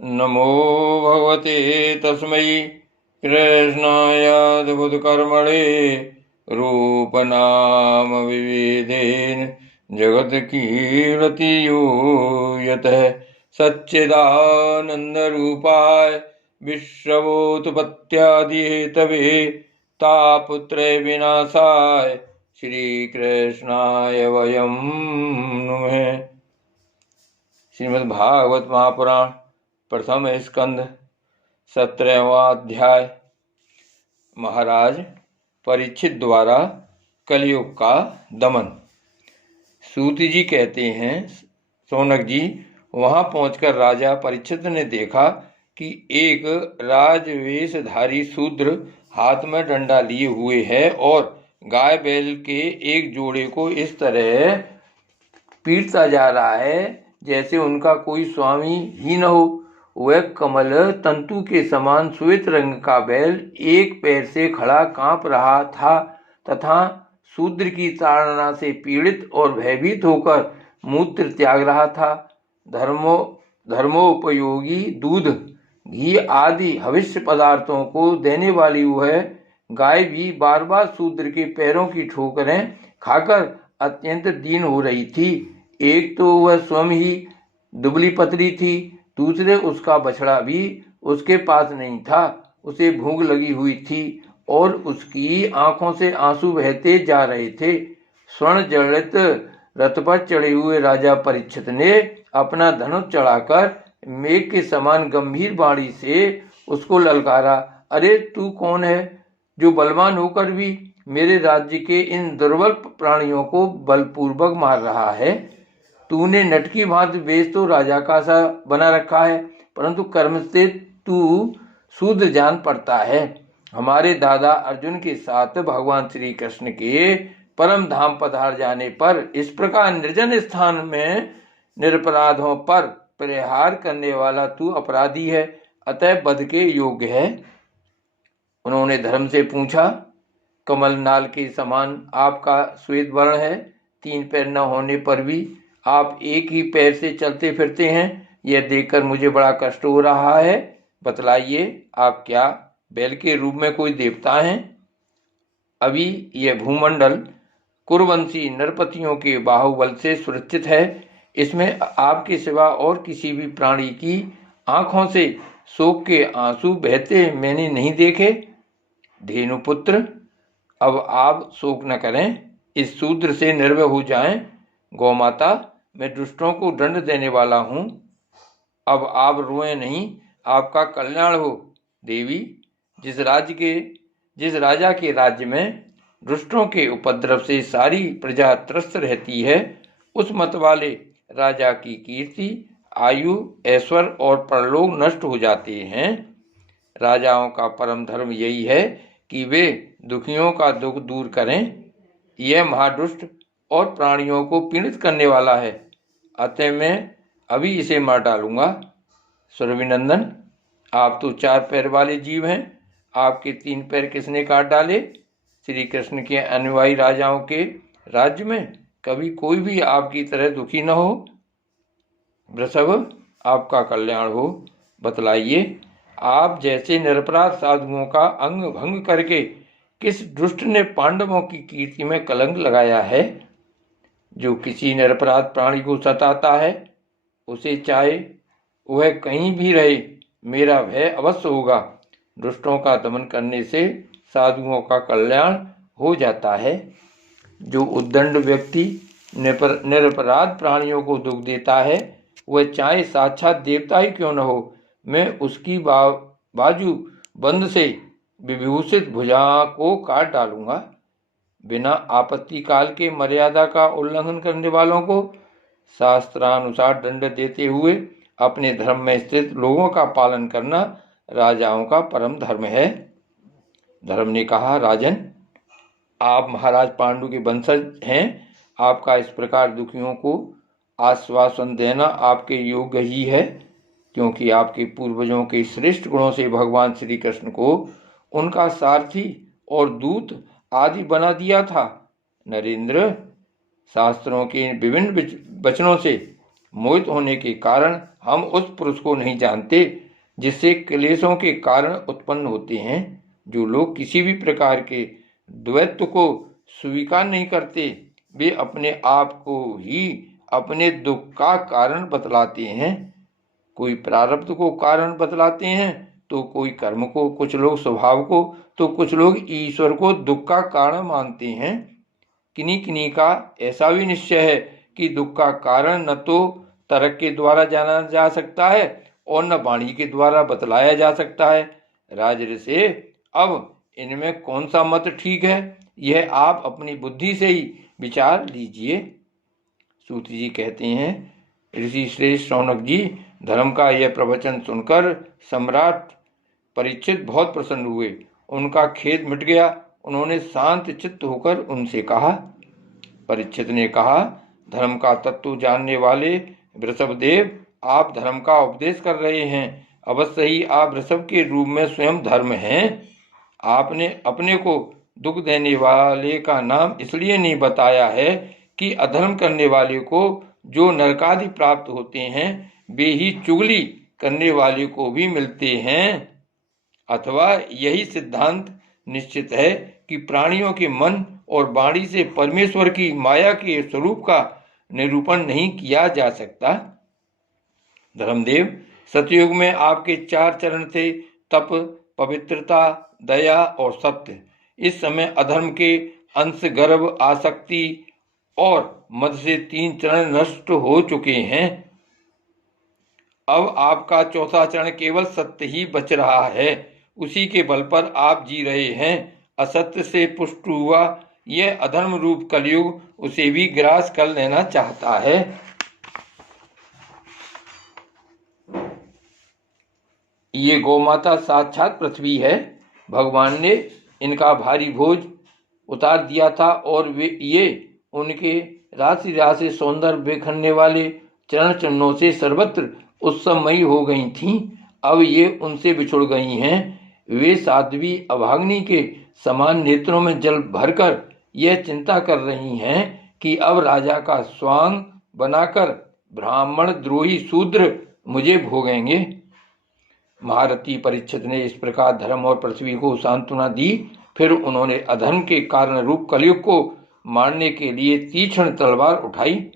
नमो भगवते तस्मै कृष्णायाद्भुतकर्मणे रूपनाम विविधेन जगत्कीर्ति यो यतः सच्चिदानन्दरूपाय विश्वोत्पत्त्यादिहेतवे तापत्रय विनाशाय श्रीकृष्णाय वयं नुमः। श्रीमद्भागवत महापुराण प्रथम स्कंध 17वां अध्याय। महाराज परीक्षित द्वारा कलयुग का दमन। सूत जी कहते हैं, सौनक जी, वहां पहुंचकर राजा परीक्षित ने देखा कि एक राजवेशधारी शूद्र हाथ में डंडा लिए हुए है और गाय बैल के एक जोड़े को इस तरह पीटता जा रहा है जैसे उनका कोई स्वामी ही न हो। वह कमल तंतु के समान श्वेत रंग का बैल एक पैर से खड़ा कांप रहा था तथा शूद्र की ताड़ना से पीड़ित और भयभीत होकर मूत्र त्याग रहा था। धर्मोपयोगी दूध, घी आदि हविष्य पदार्थों को देने वाली वह गाय भी बार बार शूद्र के पैरों की ठोकरें खाकर अत्यंत दीन हो रही थी। एक तो वह स्वयं ही दुबली पतली थी, दूसरे उसका बछड़ा भी उसके पास नहीं था। उसे भूख लगी हुई थी और उसकी आंखों से आंसू बहते जा रहे थे। स्वर्ण जड़ित रथ पर चढ़े हुए राजा परीक्षित ने अपना धनुष चढ़ाकर मेघ के समान गंभीर वाणी से उसको ललकारा, अरे तू कौन है जो बलवान होकर भी मेरे राज्य के इन दुर्बल प्राणियों को बलपूर्वक मार रहा है? तूने नटकी भांति वेश तो राजा का सा बना रखा है, परंतु कर्म से तू शूद्र जान पड़ता है। हमारे दादा अर्जुन के साथ भगवान श्री कृष्ण के परम धाम पधार जाने पर इस प्रकार निर्जन स्थान में निरपराधों पर प्रहार करने वाला तू अपराधी है, अतः वध के योग्य है। उन्होंने धर्म से पूछा, कमल नाल के समान आपका श्वेत वर्ण है, 3 पैर न होने पर भी आप एक ही पैर से चलते फिरते हैं। यह देखकर मुझे बड़ा कष्ट हो रहा है। बतलाइए, आप क्या बैल के रूप में कोई देवता हैं? अभी यह भूमंडल कुरवंशी नरपतियों के बाहुबल से सुरक्षित है। इसमें आपके सिवा और किसी भी प्राणी की आंखों से शोक के आंसू बहते मैंने नहीं देखे। धेनुपुत्र, अब आप शोक न करें, इस शूद्र से निर्भय हो जाएं। गौमाता, मैं दुष्टों को दंड देने वाला हूं, अब आप रोएं नहीं, आपका कल्याण हो। देवी, जिस राजा के राज्य में दुष्टों के उपद्रव से सारी प्रजा त्रस्त रहती है, उस मत वाले राजा की कीर्ति, आयु, ऐश्वर्य और परलोक नष्ट हो जाते हैं। राजाओं का परम धर्म यही है कि वे दुखियों का दुख दूर करें। यह महादुष्ट और प्राणियों को पीड़ित करने वाला है, अतः मैं अभी इसे मार डालूंगा। सुरभिनंदन, आप तो 4 पैर वाले जीव हैं, आपके 3 पैर किसने काट डाले? श्री कृष्ण के अनुयायी राजाओं के राज्य में कभी कोई भी आपकी तरह दुखी न हो। वृषभ, आपका कल्याण हो। बतलाइए, आप जैसे निरपराध साधुओं का अंग भंग करके किस दुष्ट ने पांडवों की कीर्ति में कलंक लगाया है? जो किसी निरपराध प्राणी को सताता है, उसे चाहे वह कहीं भी रहे, मेरा भय अवश्य होगा। दुष्टों का दमन करने से साधुओं का कल्याण हो जाता है। जो उद्दंड व्यक्ति निरपराध प्राणियों को दुख देता है, वह चाहे साक्षात देवता ही क्यों न हो, मैं उसकी बाजू बंद से विभूषित भुजा को काट डालूंगा। बिना आपत्ति काल के मर्यादा का उल्लंघन करने वालों को शास्त्रानुसार दंड देते हुए अपने धर्म में स्थित लोगों का पालन करना राजाओं का परम धर्म है। धर्म ने कहा, राजन, आप महाराज पांडु के वंशज हैं, आपका इस प्रकार दुखियों को आश्वासन देना आपके योग्य ही है, क्योंकि आपके पूर्वजों के श्रेष्ठ गुणों से भगवान श्री कृष्ण को उनका सारथी और दूत आदि बना दिया था। नरेंद्र, शास्त्रों के विभिन्न वचनों से मोहित होने के कारण हम उस पुरुष को नहीं जानते जिससे क्लेशों के कारण उत्पन्न होते हैं। जो लोग किसी भी प्रकार के द्वैत्व को स्वीकार नहीं करते, वे अपने आप को ही अपने दुख का कारण बतलाते हैं। कोई प्रारब्ध को कारण बतलाते हैं, तो कोई कर्म को, कुछ लोग स्वभाव को, तो कुछ लोग ईश्वर को दुख का कारण मानते हैं। किन्हीं किन्हीं का ऐसा भी निश्चय है कि दुख का कारण न तो तर्क के द्वारा जाना जा सकता है और न वाणी के द्वारा बतलाया जा सकता है। राजर्षि, अब इनमें कौन सा मत ठीक है, यह आप अपनी बुद्धि से ही विचार लीजिए। सूत जी कहते हैं, ऋषि श्रेष्ठ शौनक जी, धर्म का यह प्रवचन सुनकर सम्राट परीक्षित बहुत प्रसन्न हुए। उनका खेद मिट गया। उन्होंने शांत चित्त होकर उनसे कहा। परीक्षित ने कहा, धर्म का तत्व जानने वाले वृषभदेव, आप धर्म का उपदेश कर रहे हैं। अवश्य ही आप वृषभ के रूप में स्वयं धर्म हैं। आपने अपने को दुख देने वाले का नाम इसलिए नहीं बताया है कि अधर्म करने वाले को जो नरकादि प्राप्त होते हैं, वे ही चुगली करने वाले को भी मिलते हैं। अथवा यही सिद्धांत निश्चित है कि प्राणियों के मन और वाणी से परमेश्वर की माया के स्वरूप का निरूपण नहीं किया जा सकता। धर्मदेव, सतयुग में आपके 4 चरण थे, तप, पवित्रता, दया और सत्य। इस समय अधर्म के अंश, गर्भ, आसक्ति और मद से 3 चरण नष्ट हो चुके हैं। अब आपका 4था चरण केवल सत्य ही बच रहा है। उसी के बल पर आप जी रहे हैं। असत्य से पुष्ट हुआ यह अधर्म रूप कलयुग उसे भी ग्रास कर लेना चाहता है। ये गौमाता साक्षात पृथ्वी है। भगवान ने इनका भारी बोझ उतार दिया था और ये उनके राशि राशि सौंदर्य बिखरने वाले चरण चिन्हों से सर्वत्र उत्सवमयी हो गई थीं। अब ये उनसे बिछुड़ गई हैं। वे साध्वी अभाग्नि के समान नेत्रों में जल भरकर यह चिंता कर रही हैं कि अब राजा का स्वांग बनाकर ब्राह्मण द्रोही शूद्र मुझे भोगेंगे। महारथी परीक्षित ने इस प्रकार धर्म और पृथ्वी को सांत्वना दी। फिर उन्होंने अधर्म के कारण रूप कलयुग को मारने के लिए तीक्ष्ण तलवार उठाई।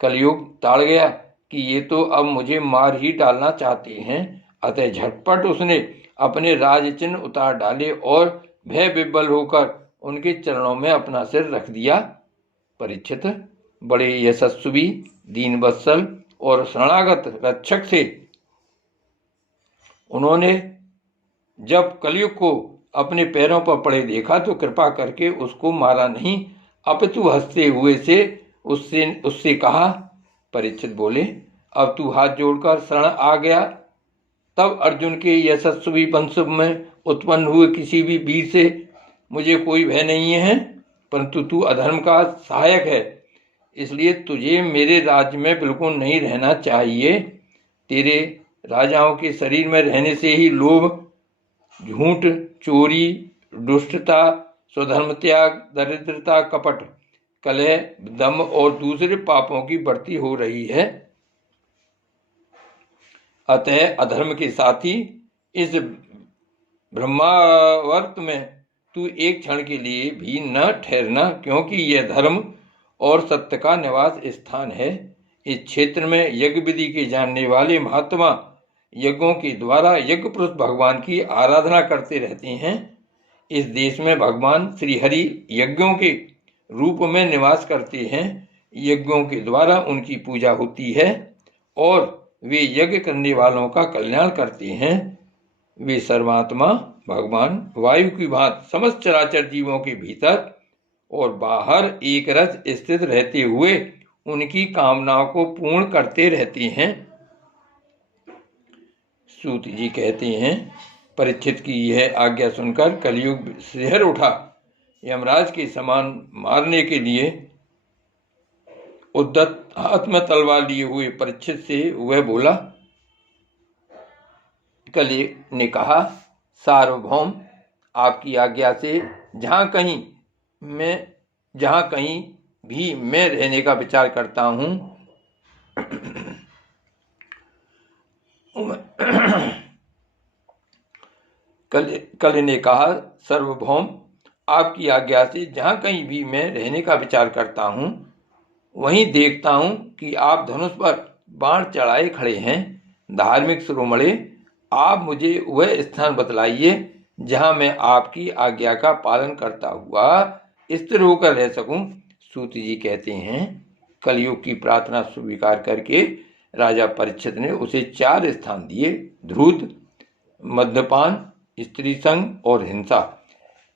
कलयुग ताड़ गया कि ये तो अब मुझे मार ही डालना चाहते हैं। अतः झटपट उसने अपने राज चिन्ह उतार डाले और भय विह्वल होकर उनके चरणों में अपना सिर रख दिया। परीक्षित बड़े यशस्वी, दीनवत्सल और शरणागत रक्षक थे। उन्होंने जब कलयुग को अपने पैरों पर पड़े देखा तो कृपा करके उसको मारा नहीं, अपितु हंसते हुए से उससे कहा। परीक्षित बोले, अब तू हाथ जोड़कर शरण आ गया। तब अर्जुन के यशस्वी वंश में उत्पन्न हुए किसी भी वीर से मुझे कोई भय नहीं है, परंतु तू अधर्म का सहायक है, इसलिए तुझे मेरे राज्य में बिल्कुल नहीं रहना चाहिए। तेरे राजाओं के शरीर में रहने से ही लोभ, झूठ, चोरी, दुष्टता, स्वधर्म त्याग, दरिद्रता, कपट, कलह, दम्भ और दूसरे पापों की बढ़ती हो रही है। अतः अधर्म के साथी इस ब्रह्मावर्त में तू एक क्षण के लिए भी न ठहरना, क्योंकि यह धर्म और सत्य का निवास स्थान है। इस क्षेत्र में यज्ञ विधि के जानने वाले महात्मा यज्ञों के द्वारा यज्ञ पुरुष भगवान की आराधना करते रहते हैं। इस देश में भगवान श्री हरि यज्ञों के रूप में निवास करते हैं। यज्ञों के द्वारा उनकी पूजा होती है और वे यज्ञ करने वालों का कल्याण करते हैं। वे सर्वात्मा भगवान वायु की भांति समस्त चराचर जीवों के भीतर और बाहर एक रस स्थित रहते हुए उनकी कामनाओं को पूर्ण करते रहते हैं। सूत जी कहते हैं, परीक्षित की यह आज्ञा सुनकर कलयुग सिहर उठा। यमराज के समान मारने के लिए उद्दत हाथ में तलवार लिए हुए परीक्षित से वह बोला। कलयुग ने कहा, सार्वभौम, आपकी आज्ञा से जहाँ कहीं भी मैं रहने का विचार करता हूँ, कल ने कहा, सर्वभौम, आपकी आज्ञा से जहाँ कहीं भी मैं रहने का विचार करता हूँ, वहीं देखता हूँ कि आप धनुष पर बाण चढ़ाए खड़े हैं। धार्मिक शिरोमणे, आप मुझे वह स्थान बतलाइए जहाँ मैं आपकी आज्ञा का पालन करता हुआ स्थिर होकर रह सकूं। सूत जी कहते हैं, कलयुग की प्रार्थना स्वीकार करके राजा परीक्षित ने उसे 4 स्थान दिए: ध्रुद, मद्यपान, स्त्री संग और हिंसा।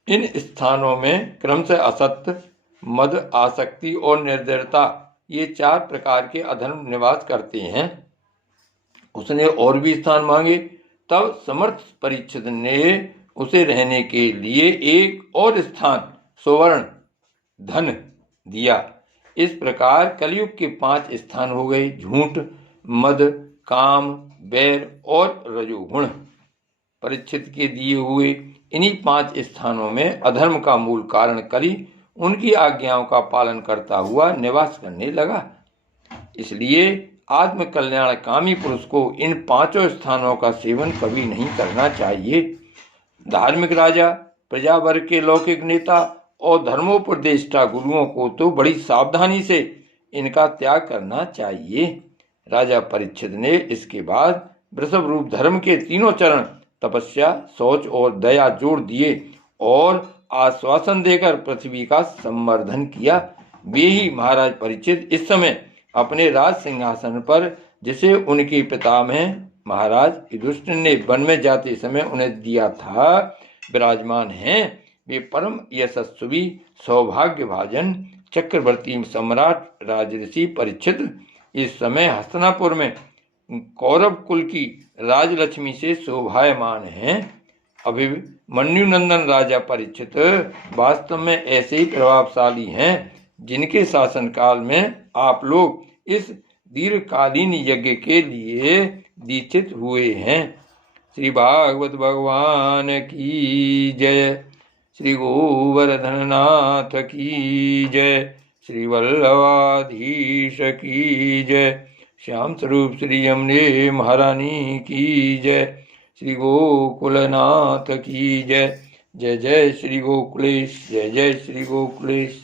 इन स्थानों में क्रमशः असत्य, मद, आसक्ति और निर्दयता, ये 4 प्रकार के अधर्म निवास करते हैं। उसने और भी स्थान मांगे, तब समर्थ परीक्षित ने उसे रहने के लिए एक और स्थान सुवर्ण धन दिया। इस प्रकार कलयुग के 5 स्थान हो गए: झूठ, मद, काम, बैर और रजोगुण। परीक्षित के दिए हुए इन्हीं 5 स्थानों में अधर्म का मूल कारण कली उनकी आज्ञाओं का पालन करता हुआ निवास करने लगा। इसलिए आत्म कल्याणकामी पुरुष को इन 5 स्थानों का सेवन कभी नहीं करना चाहिए। धार्मिक राजा, प्रजा वर्ग के लौकिक नेता और धर्मोपदेष्टा गुरुओं को तो बड़ी सावधानी से इनका त्याग करना चाहिए। राजा परीक्षित ने इसके बाद वृषभ रूप धर्म के 3 चरण तपस्या, शौच और दया जोड़ दिए और आश्वासन देकर पृथ्वी का संवर्धन किया। वे ही महाराज परीक्षित इस समय अपने राज सिंहासन पर, जिसे उनके पितामह महाराज युधिष्ठिर ने वन में जाते समय उन्हें दिया था, विराजमान हैं। वे परम यशस्वी, सौभाग्यभाजन, चक्रवर्ती सम्राट राजऋषि परीक्षित इस समय हस्तिनापुर में कौरव कुल की राजलक्ष्मी से शोभायमान हैं। अभिमन्यु नंदन राजा परीक्षित वास्तव में ऐसे ही प्रभावशाली हैं जिनके शासनकाल में आप लोग इस दीर्घकालीन यज्ञ के लिए दीक्षित हुए हैं। श्री भागवत भगवान की जय। श्री गोवर्धननाथ की जय। श्री वल्लभाधीश की जय। श्याम स्वरूप श्री यमुने महारानी की जय। श्री गोकुलनाथ की जय। जय जय श्री गोकुलेश, जय जय श्री गोकुलेश।